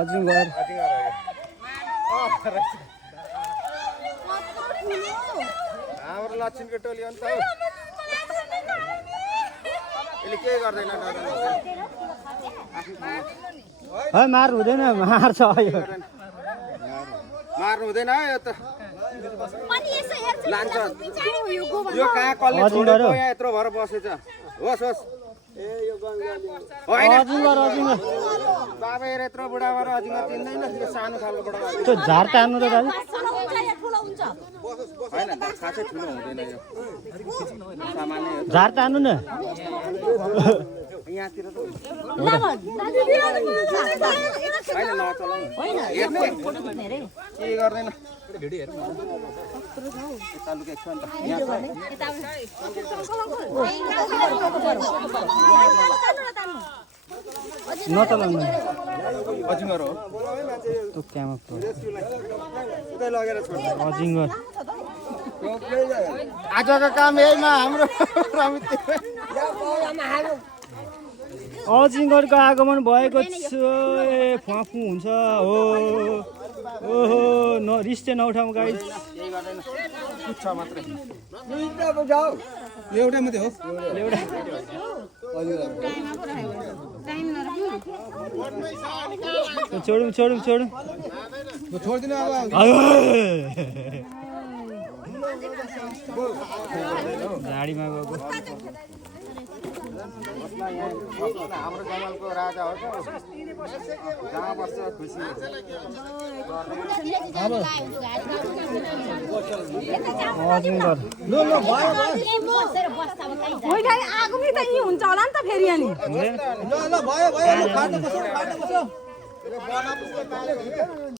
अजिङ्गर हाम्रो लक्ष्मीको टोली अन्त हो यसले के गर्दैन है मार्नु हुँदैन मार्छ यो मार्नु हुँदैन यो त लान्छ यो कहाँ कसले छोडेको यहाँ यत्रो भएर बसेछ होस् होस् ए यो होइन अजिङ्गर अजिङ्गर बाबा यत्रो बुढा भएर अजिङ्गर चिन्दैन यो सानो खालको बुढा त्यो झार तान्नु त दाजु होइन खासै ठुलो हुँदैन यो सामान्य झार तान्नु न यहाँतिर त होइन के गर्दैन तालुक एक छ नि नचलाउनु अजिङ्गर हो तुक्क्यामा उतै लगेर छोड्छ अजिङ्गर आजको काम यहीमा हाम्रो अजिङ्गरको आगमन भएको छ फाँफु हुन्छ हो ओहो रिस चाहिँ नउठाउँ गाई मात्रै एउटा मात्रै हो एउटा छोडौँ छोडौँ छोडौँ छोडिदिनु अब झाडीमा गएको हाम्रो जङ्गलको राजा हो क्या जहाँ बस्छ खुसी अजिङ्गर आगो पनि त यहीँ हुन्छ होला नि त फेरि अनि हुँदैन ल भयो भयो